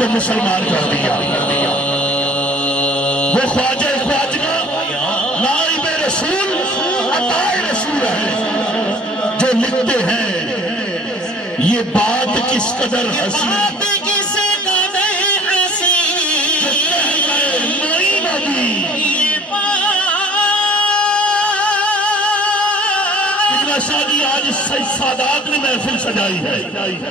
کو مسلمان کر دیا۔ وہ خواجہ خواجہ نائب رسول عطائے رسول ہے جو لکھتے ہیں یہ بات کس قدر حسین شادی آج سادات نے محفل سجائی ہے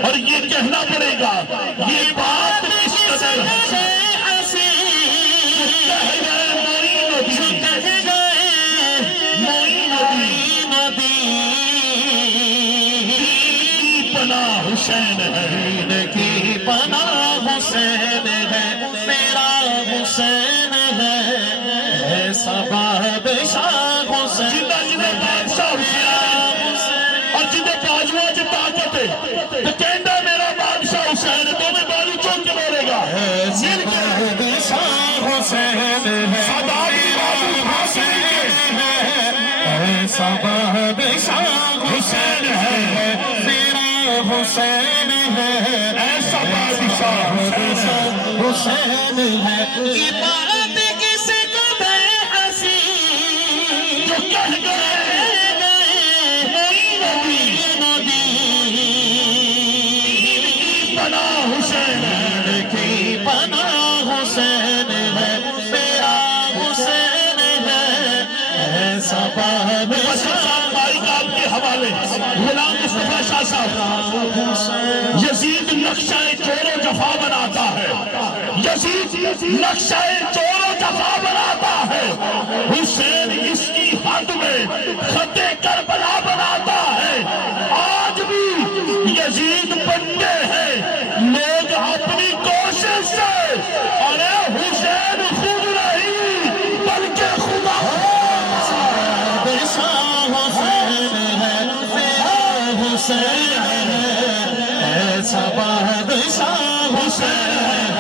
اور یہ کہنا پڑے گا یہ بات کس قدر پناہ حسین ہے کی پناہ حسین ہے میرا حسین ہے ایسا بادشاہ حسین بادشاہ تو کہندہ میرا بادشاہ حسین ہے تو میں بازو چون کے بولے گا بادشاہ حسین ہے ایسا بادشاہ حسین ہے میرا حسین ہے ایسا بادشاہ حسین ہے یہ بات کسی کو بے حسین جو کہہ گئے غلام مصطفیٰ شاہ صاحب یزید نقشہ چور و جفا بناتا ہے یزید نقشہ چور و جفا بناتا ہے حسین اس کی حد میں خط کربلا بناتا ہے آج بھی یزید بنتے ہیں لوگ اپنی کوشش سے ارے حسین خود نہیں بلکہ خدا حسین ایسا بادشاہ حسین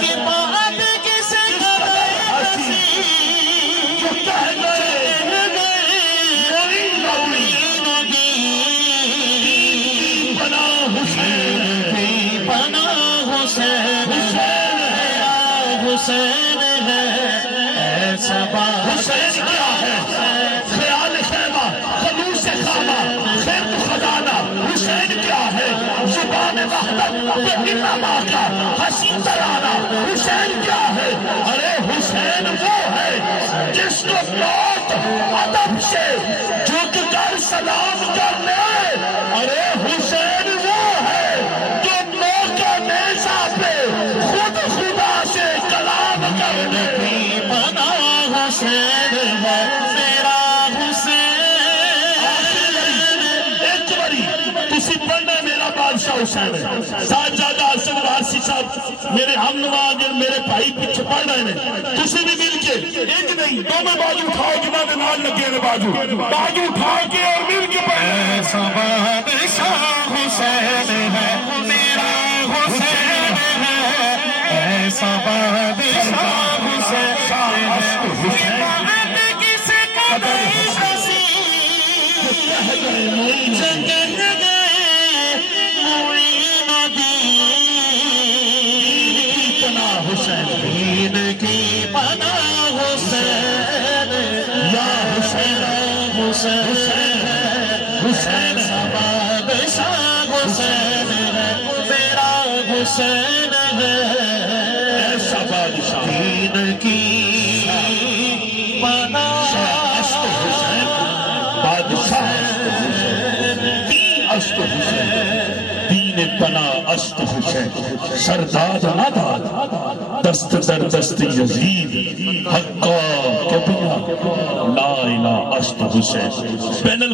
کی بات کسی قدر حسین جو کہہ گئے پناہ حسین کی پناہ حسین حسین ہے ایسا حسین کیا ہے خیال خیمہ خلوص خامہ خیر تو خزانہ حسین کیا ہے زبان وحدت انما کا حسین ترانہ حسین کیا ہے ارے حسین وہ ہے جس کو موت ادب سے جھک کر سلام کر لے ارے حسین وہ ہے جو موقع نیزہ پہ خود خدا سے کلام کر لے پناہ حسین ہے میرا حسین ہے ساجدہ حسن وارسی صاحب میرے ہم نواز میرے بھائی پیچھے پڑھ رہے ہیں تسی بھی مل کے ایک نہیں دو میں بازو اٹھاؤ جنہاں دے نال لگے نے بازو اٹھا کے اور مل کے پڑھ ایسا بادشاہ حسین ہے میرا حسین ہے ایسا بادشاہ حسین ہے کسی قدر حسین دین کی پناہ حسین یا حسین حسین حسین بادشاہ حسین ہے میرا حسین ہے ایسا بادشاہ دین کی پناہ حسین بادشاہ اشت حسین دین پناہ اشت حسین سرداد نہ داد دست در دست یزید حقا کبھیا لا الہ اشت حسین